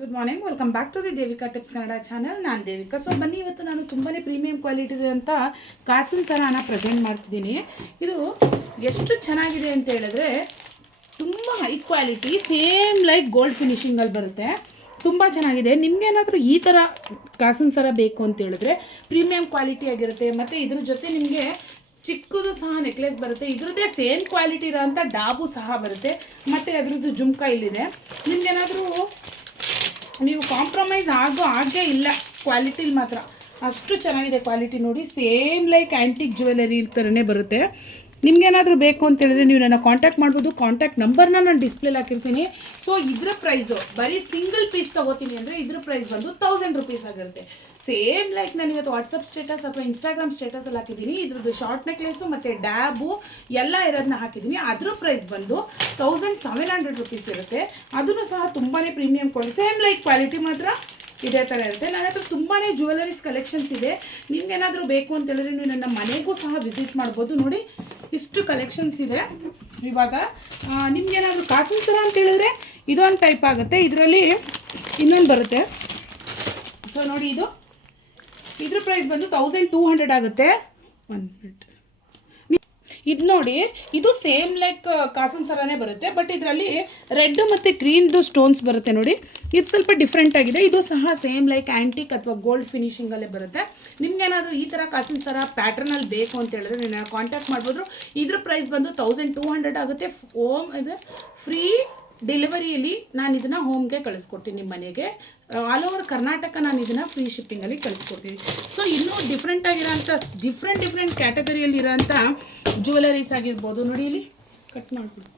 Good morning, welcome back to the Devika tips Kannada channel. ನಾನು Devika. So ಬನ್ನಿ, ಇವತ್ತು ನಾನು ತುಂಬಾ ಪ್ರೀಮಿಯಂ ಕ್ವಾಲಿಟಿ ಇರೋಂಥ ಕಾಸಿನ ಸರನ ಪ್ರೆಸೆಂಟ್ ಮಾಡ್ತಿದ್ದೀನಿ. ಇದು ಎಷ್ಟು ಚೆನ್ನಾಗಿದೆ ಅಂತ ಹೇಳಿದ್ರೆ ತುಂಬ high quality, same like gold ಫಿನಿಶಿಂಗಲ್ಲಿ ಬರುತ್ತೆ. ತುಂಬ ಚೆನ್ನಾಗಿದೆ. ನಿಮಗೇನಾದರೂ ಈ ಥರ ಕಾಸಿನ ಸರ ಬೇಕು ಅಂತ ಹೇಳಿದ್ರೆ ಪ್ರೀಮಿಯಂ ಕ್ವಾಲಿಟಿ ಆಗಿರುತ್ತೆ. ಮತ್ತು ಇದ್ರ ಜೊತೆ ನಿಮಗೆ ಚಿಕ್ಕದು ಸಹ ನೆಕ್ಲೆಸ್ ಬರುತ್ತೆ. ಇದ್ರದ್ದೇ ಸೇಮ್ ಕ್ವಾಲಿಟಿ ಇರೋಂಥ ಡಾಬು ಸಹ ಬರುತ್ತೆ. ಮತ್ತು ಅದರದ್ದು ಜುಮ್ಕಾ ಇಲ್ಲಿದೆ. ನಿಮಗೇನಾದರೂ ನೀವು ಕಾಂಪ್ರಮೈಸ್ ಆಗೇ ಇಲ್ಲ ಕ್ವಾಲಿಟಿಲಿ ಮಾತ್ರ. ಅಷ್ಟು ಚೆನ್ನಾಗಿದೆ ಕ್ವಾಲಿಟಿ. ನೋಡಿ, ಸೇಮ್ ಲೈಕ್ ಆ್ಯಂಟಿಕ್ ಜ್ಯುವೆಲರಿ ಥರನೇ ಬರುತ್ತೆ. ನಿಮ್ಗೇನಾದರೂ ಬೇಕು ಅಂತೇಳಿದ್ರೆ ನೀವು ನನ್ನ ಕಾಂಟ್ಯಾಕ್ಟ್ ಮಾಡ್ಬೋದು. ಕಾಂಟ್ಯಾಕ್ಟ್ ನಂಬರ್ನ ನಾನು ಡಿಸ್ಪ್ಲೇಲಿ ಹಾಕಿರ್ತೀನಿ. ಸೊ ಇದ್ರ ಪ್ರೈಸು ಬರೀ ಸಿಂಗಲ್ ಪೀಸ್ ತೊಗೋತೀನಿ ಅಂದರೆ ಇದ್ರ ಪ್ರೈಸ್ ಬಂದು 1000 ರೂಪೀಸ್ ಆಗಿರುತ್ತೆ. ಸೇಮ್ ಲೈಕ್ ನಾನು ಇವತ್ತು ವಾಟ್ಸಪ್ ಸ್ಟೇಟಸ್ ಅಥವಾ ಇನ್ಸ್ಟಾಗ್ರಾಮ್ ಸ್ಟೇಟಸಲ್ಲಿ ಹಾಕಿದ್ದೀನಿ. ಇದ್ರದ್ದು ಶಾರ್ಟ್ ನೆಕ್ಲೆಸು ಮತ್ತು ಡ್ಯಾಬು ಎಲ್ಲ ಇರೋದನ್ನ ಹಾಕಿದ್ದೀನಿ. ಅದ್ರ ಪ್ರೈಸ್ ಬಂದು 1700 ರೂಪೀಸ್ ಇರುತ್ತೆ. ಅದನ್ನು ಸಹ ತುಂಬಾ premium quality, same like quality ಮಾತ್ರ ಇದೇ ಥರ ಇರುತ್ತೆ. ನನ್ನ ಹತ್ರ ತುಂಬಾ ಜ್ಯುವೆಲರೀಸ್ ಕಲೆಕ್ಷನ್ಸ್ ಇದೆ. ನಿಮ್ಗೇನಾದರೂ ಬೇಕು ಅಂತ ಹೇಳಿದ್ರೆ ನೀವು ನನ್ನ ಮನೆಗೂ ಸಹ ವಿಸಿಟ್ ಮಾಡ್ಬೋದು. ನೋಡಿ, ಇಷ್ಟು ಕಲೆಕ್ಷನ್ಸ್ ಇದೆ. ಇವಾಗ ನಿಮ್ಗೇನಾದರೂ ಕಾಸಿನ ಸರ ಅಂತ ಹೇಳಿದ್ರೆ ಇದೊಂದು ಟೈಪ್ ಆಗುತ್ತೆ. ಇದರಲ್ಲಿ ಇನ್ನೊಂದು ಬರುತ್ತೆ. ಸೊ ನೋಡಿ, ಇದ್ರ ಪ್ರೈಸ್ ಬಂದು 1200 ಆಗುತ್ತೆ. 1 ಮಿನಿಟ್. ಇದು ನೋಡಿ, ಇದು ಸೇಮ್ ಲೈಕ್ ಕಾಸನ್ ಸರನೇ ಬರುತ್ತೆ. ಬಟ್ ಇದರಲ್ಲಿ ರೆಡ್ ಮತ್ತು ಗ್ರೀನ್ದು ಸ್ಟೋನ್ಸ್ ಬರುತ್ತೆ. ನೋಡಿ, ಇದು ಸ್ವಲ್ಪ ಡಿಫ್ರೆಂಟ್ ಆಗಿದೆ. ಇದು ಸಹ ಸೇಮ್ ಲೈಕ್ ಆ್ಯಂಟಿಕ್ ಅಥವಾ ಗೋಲ್ಡ್ ಫಿನಿಶಿಂಗಲ್ಲೇ ಬರುತ್ತೆ. ನಿಮ್ಗೇನಾದರೂ ಈ ಥರ ಕಾಸಿನ ಸರ ಪ್ಯಾಟರ್ನಲ್ಲಿ ಬೇಕು ಅಂತ ಹೇಳಿದ್ರೆ ನೀವು ಕಾಂಟ್ಯಾಕ್ಟ್ ಮಾಡ್ಬೋದು. ಇದ್ರ ಪ್ರೈಸ್ ಬಂದು 1200 ಆಗುತ್ತೆ. ಇದು ಫ್ರೀ ಡೆಲಿವರಿಯಲ್ಲಿ ನಾನು ಇದನ್ನು ಹೋಮ್ಗೆ ಕಳಿಸ್ಕೊಡ್ತೀನಿ. ನಿಮ್ಮ ಮನೆಗೆ ಆಲ್ ಓವರ್ ಕರ್ನಾಟಕ ನಾನು ಇದನ್ನು ಫ್ರೀ ಶಿಪ್ಪಿಂಗಲ್ಲಿ ಕಳಿಸ್ಕೊಡ್ತೀನಿ. ಸೊ ಇನ್ನೂ ಡಿಫ್ರೆಂಟ್ ಆಗಿರೋಂಥ ಡಿಫ್ರೆಂಟ್ ಕ್ಯಾಟಗರಿಯಲ್ಲಿ ಇರೋಂಥ ಜ್ಯುವೆಲರೀಸ್ ಆಗಿರ್ಬೋದು. ನೋಡಿ, ಇಲ್ಲಿ ಕಟ್ ಮಾಡಿಬಿಡು.